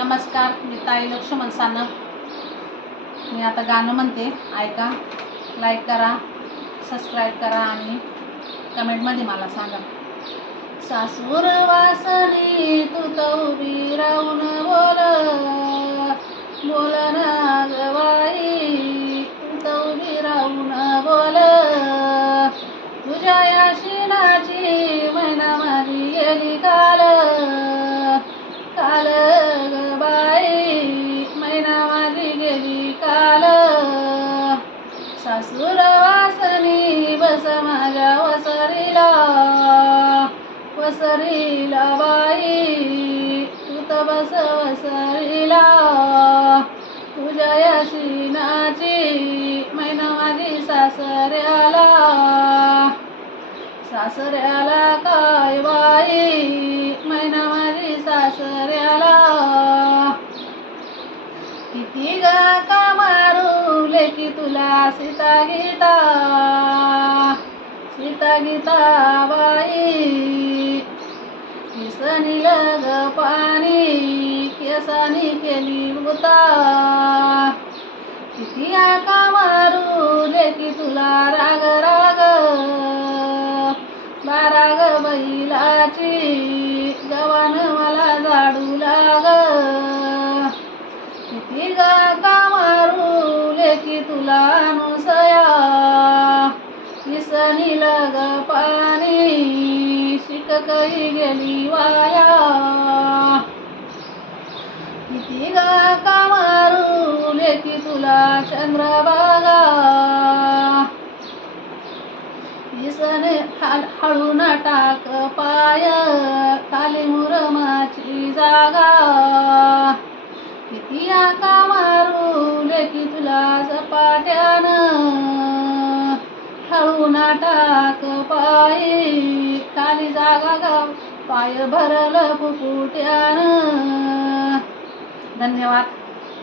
नमस्कार मी ताई लक्ष्मण सानप. मी आता गाणं म्हणते ऐका लाईक करा सबस्क्राईब करा आणि कमेंटमध्ये मला सांगा. सासूर वासने काल. सासूर वासनी बस माझ्या वसरीला. वसरीला बाई तू तर बस वसरीला. तुझ्या या शिनाची मैना माझी सासऱ्याला. सासऱ्याला का सीता गीता सीता गीता बाई किसनी लग पाणी केसानी केली होता किती का मारू लेकी तुला की तुला अनुसया इसनी लग पाणी शिक काही गेली वाया. किती गा का मारू लेकी तुला चंद्रबागा विसने हळू न टाक पाय खाली मुरमाची जागा. किती आका पाट्यानं हळू नाटाक टाक पाय. खाली जागा गाव पाय भरल फुफुट्यान. धन्यवाद.